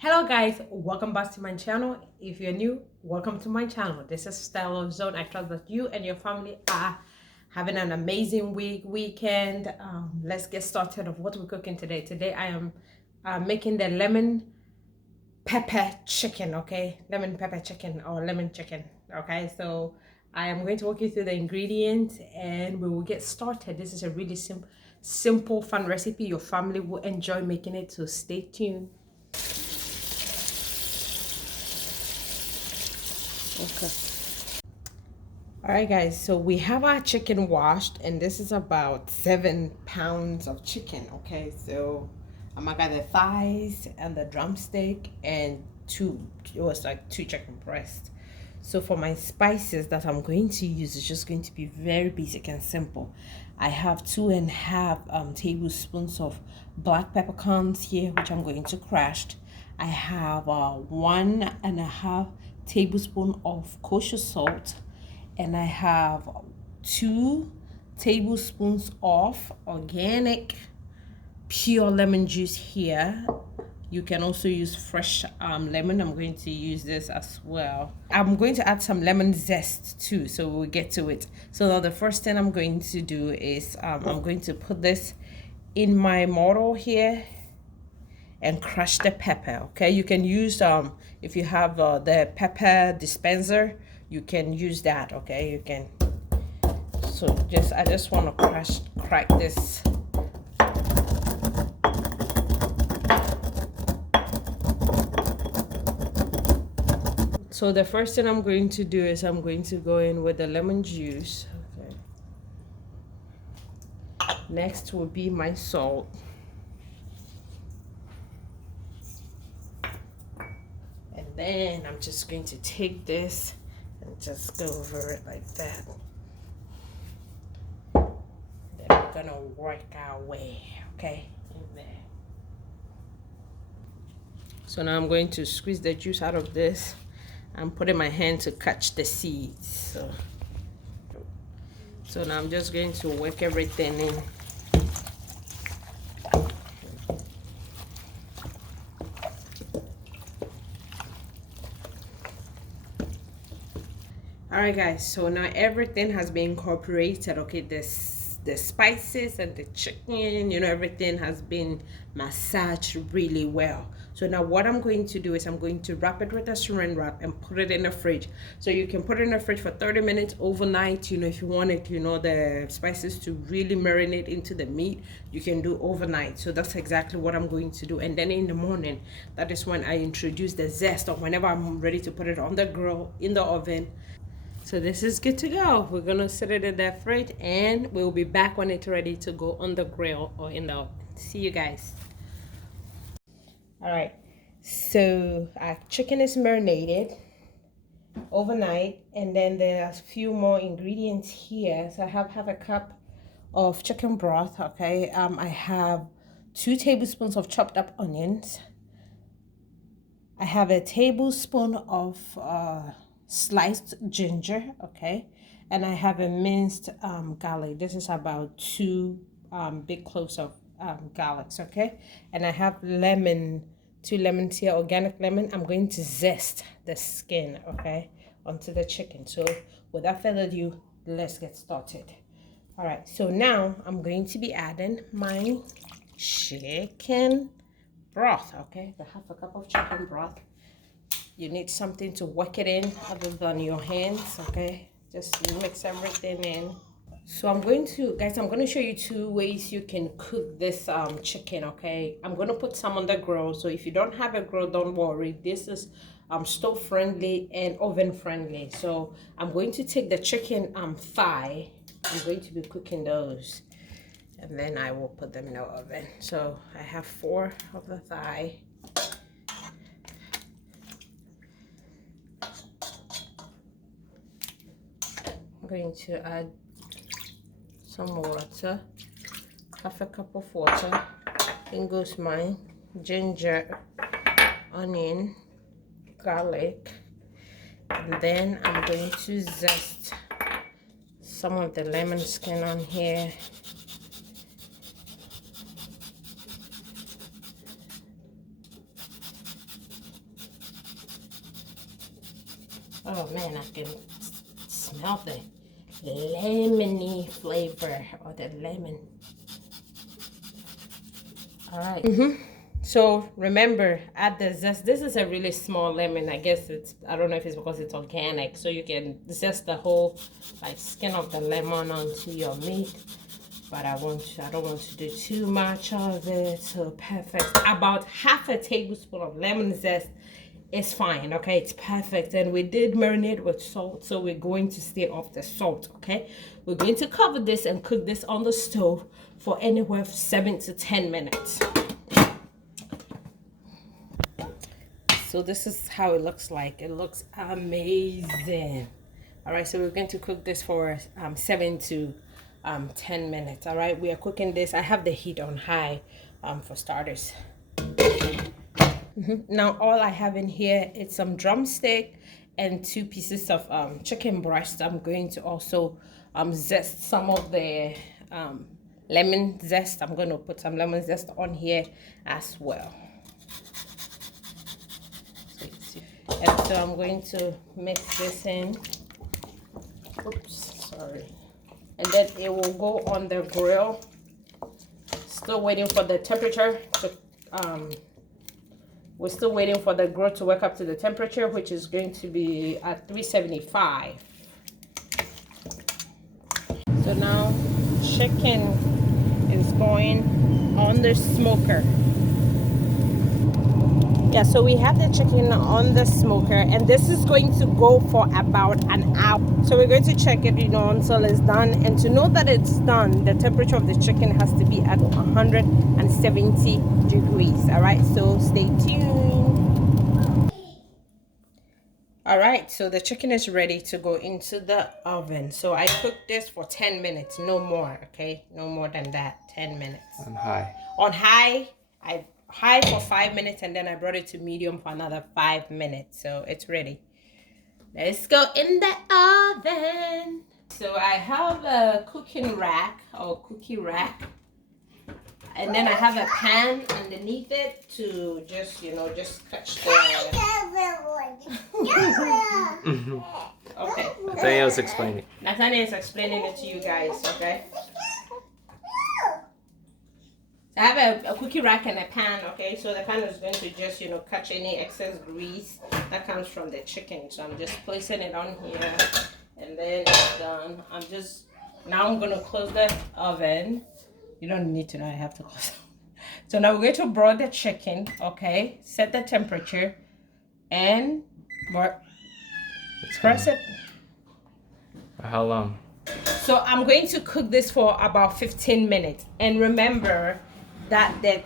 Hello guys, welcome back to my channel. If you're new, welcome to my channel. This is StellaZone. I trust that you and your family are having an amazing weekend. Let's get started of what we're cooking today. Today I am making the lemon pepper chicken. Okay, lemon pepper chicken or lemon chicken. Okay, so I am going to walk you through the ingredients and we will get started. This is a really simple fun recipe. Your family will enjoy making it, so stay tuned. Okay. All right, guys, so we have our chicken washed, and this is about 7 pounds of chicken. Okay, so I'm gonna got the thighs and the drumstick and it was like two chicken breasts. So for my spices that I'm going to use, it's just going to be very basic and simple. I have 2.5 tablespoons of black peppercorns here, which I'm going to crush. I have 1.5 tablespoon of kosher salt, and I have 2 tablespoons of organic pure lemon juice here. You can also use fresh lemon. I'm going to use this as well. I'm going to add some lemon zest too, so we'll get to it. So now the first thing I'm going to do is I'm going to put this in my mortar here and crush the pepper. Okay, you can use if you have the pepper dispenser, you can use that. Okay, you can. So I just want to crack this. So the first thing I'm going to do is I'm going to go in with the lemon juice. Okay, next will be my salt. Then I'm just going to take this and just go over it like that. Then we're gonna work our way, okay, in there. So now I'm going to squeeze the juice out of this and put in my hand to catch the seeds. So now I'm just going to work everything in. All right, guys, so now everything has been incorporated. Okay, the spices and the chicken, you know, everything has been massaged really well. So now what I'm going to do is I'm going to wrap it with a saran wrap and put it in the fridge. So you can put it in the fridge for 30 minutes overnight. You know, if you want it, you know, the spices to really marinate into the meat, you can do overnight. So that's exactly what I'm going to do. And then in the morning, that is when I introduce the zest, or whenever I'm ready to put it on the grill, in the oven. So this is good to go. We're gonna set it in that fridge and we'll be back when it's ready to go on the grill or in the oven. See you guys. All right, so our chicken is marinated overnight, and then there's a few more ingredients here. So I have a cup of chicken broth. Okay, I have 2 tablespoons of chopped up onions. I have a tablespoon of sliced ginger, okay, and I have a minced garlic. This is about 2 big cloves of garlics, okay, and I have 2 lemons here, organic lemon. I'm going to zest the skin, okay, onto the chicken. So without further ado, let's get started. All right, so now I'm going to be adding my chicken broth. Okay, I have a cup of chicken broth. You need something to work it in other than your hands, okay? Just mix everything in. So I'm going to show you 2 ways you can cook this chicken, okay? I'm going to put some on the grill. So if you don't have a grill, don't worry. This is stove friendly and oven friendly. So I'm going to take the chicken thigh. I'm going to be cooking those, and then I will put them in the oven. So I have 4 of the thigh. Going to add some water, half a cup of water. In goes my ginger, onion, garlic, and then I'm going to zest some of the lemon skin on here. Oh man, I can smell the lemony flavor or the lemon. All right. So remember, add the zest. This is a really small lemon. I guess I don't know if it's because it's organic, so you can zest the whole like skin of the lemon onto your meat. But I don't want to do too much of it. So perfect. About half a tablespoon of lemon zest is fine. Okay, it's perfect. And we did marinate with salt, so we're going to stay off the salt. Okay, we're going to cover this and cook this on the stove for anywhere from 7 to 10 minutes. So this is how it looks like. It looks amazing. All right, so we're going to cook this for 7 to 10 minutes. All right, we are cooking this. I have the heat on high for starters. Now all I have in here is some drumstick and 2 pieces of chicken breast. I'm going to also zest some of the lemon zest. I'm going to put some lemon zest on here as well. And so I'm going to mix this in. Oops, sorry. And then it will go on the grill. Still waiting for the temperature to we're still waiting for the grill to work up to the temperature, which is going to be at 375. So now chicken is going on the smoker. Yeah, so we have the chicken on the smoker, and this is going to go for about an hour. So we're going to check it, until it's done. And to know that it's done, the temperature of the chicken has to be at 170 degrees. All right, so stay tuned. All right, so the chicken is ready to go into the oven. So I cooked this for 10 minutes, no more, okay? No more than that, 10 minutes. On high. On high, high for 5 minutes, and then I brought it to medium for another 5 minutes. So it's ready. Let's go in the oven. So I have a cooking rack or cookie rack, and then I have a pan underneath it to just catch the okay. Nathaniel's explaining. Nathaniel is explaining it to you guys, okay? I have a cookie rack and a pan, okay? So the pan is going to just, catch any excess grease that comes from the chicken. So I'm just placing it on here, and then it's done. Now I'm going to close the oven. You don't need to know I have to close it. So now we're going to broil the chicken, okay? Set the temperature and press it. How long? So I'm going to cook this for about 15 minutes. And remember that the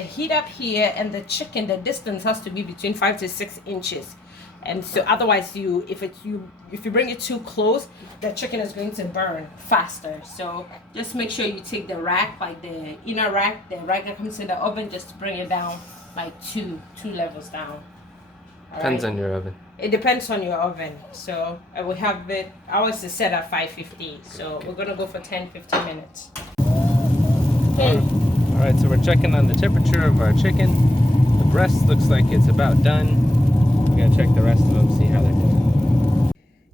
heat up here and the chicken, the distance has to be between 5 to 6 inches. And so otherwise if you bring it too close, the chicken is going to burn faster. So just make sure you take the rack, like the inner rack, the rack that comes in the oven, just bring it down like two levels down. Depends on your oven. It depends on your oven. So I will have it, ours is set at 550. So we're gonna go for 10-15 minutes. Okay. All right, so we're checking on the temperature of our chicken. The breast looks like it's about done. We're gonna check the rest of them, see how they're doing.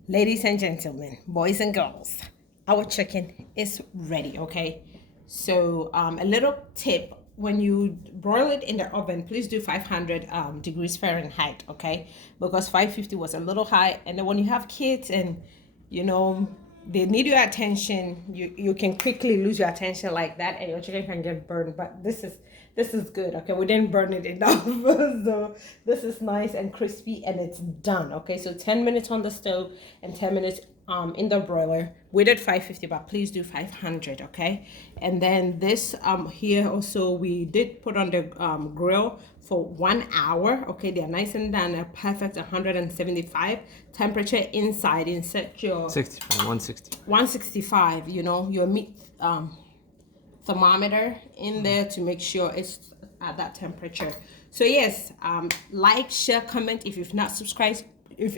Ladies and gentlemen, boys and girls, our chicken is ready, okay? So a little tip, when you broil it in the oven, please do 500 degrees Fahrenheit, okay? Because 550 was a little high. And then when you have kids and, they need your attention, you can quickly lose your attention like that, and your chicken can get burned. But this is good, okay? We didn't burn it enough. So this is nice and crispy, and it's done, okay? So 10 minutes on the stove and 10 minutes in the broiler. We did 550, but please do 500, okay? And then this here also, we did put on the grill for 1 hour, okay? They're nice and done, a perfect 175 temperature inside. Set your 165, your meat thermometer in there to make sure it's at that temperature. So yes, like, share, comment. If you've not subscribed, if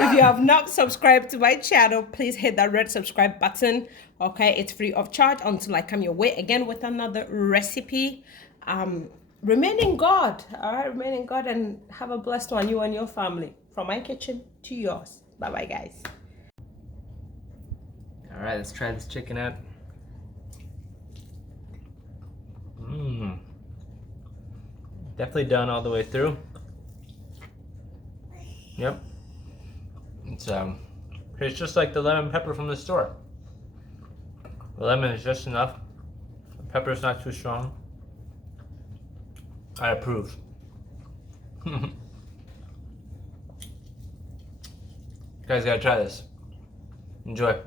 you have not subscribed to my channel, please hit that red subscribe button, okay? It's free of charge until I come your way again with another recipe. remain in God. All right, remain in God and have a blessed one, you and your family. From my kitchen to yours. Bye bye, guys. All right, let's try this chicken out. Definitely done all the way through. Yep. It's tastes just like the lemon pepper from the store. The lemon is just enough. The pepper's not too strong. I approve. You guys gotta try this. Enjoy.